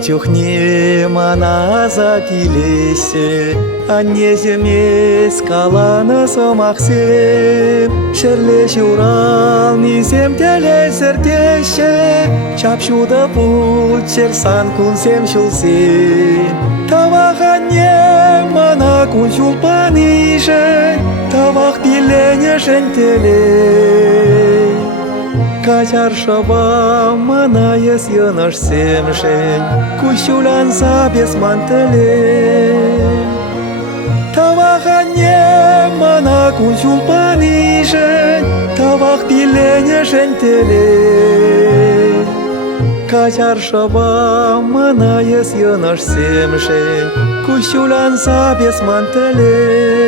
чухне мана запилесе, анне земес каланы сомақсем, шерлеш урал низем телесер теше, чапшуда путь серсан кунсем шулсем. Тавақ анне мана кун шулпаниже, тавақ пилене жентеле. Качар шаба мана ес йонаш семшень, кущулян забес мантеле. Тавақ анне мана кун шулпаниже, тавақ пилене жентеле. Качар шаба мана ес йонаш семшень, кущулян забес мантеле.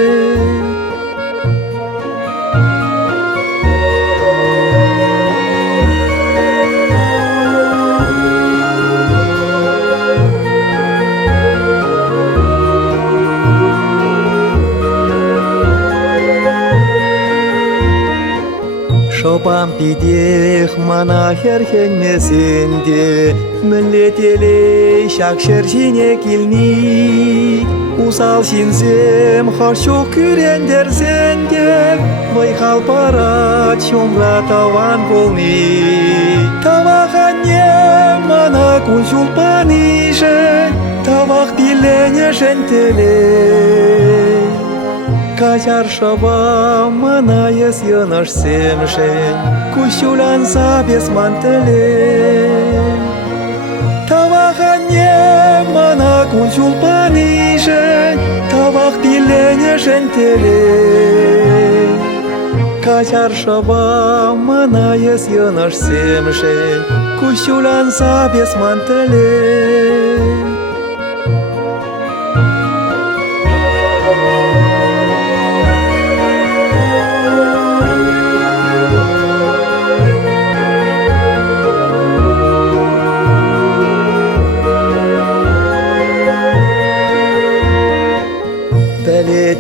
Шопам пидех мана херхен месенде, милетелей шак шершине килни. Усал синзем хашук күрендер сенде, вайхал парат шумра таван полни. Тавақ анне мана кун шулпаниже, тавақ пилене жентеле. Качар шаба мана ес йонаш семшень, кущулян забес мантеле. Тавақ анне мана кун шулпаниже, тавақ пилене жентеле. Качар шаба мана ес йонаш семшень, кущулян забес мантеле.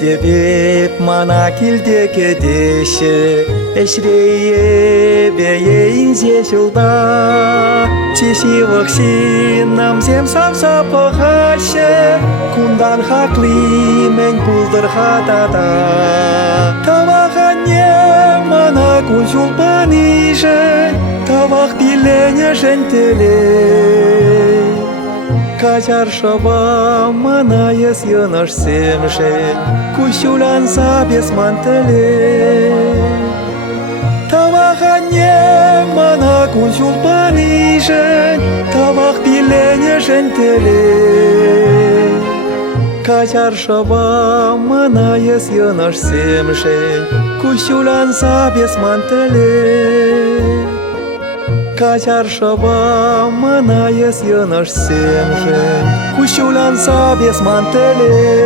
Debip mana kilde kedeshe, eşreye beye ince şulda. Çeşi vakşin namzem samsa pahashe, kundan hakli men buldur hatada. Tavaq anne mana kun şulpanije, tavaq bilene jentele. Качар шаба мана ес йонаш семшень, кущулян забес мантеле. Тавақ анне мана кун шулпаниже, тавақ пилене жентеле. Качар шаба мана ес йонаш семшень, кущулян забес мантеле. Качар шаба мана ес йонаш семшень, кущулян забес мантеле.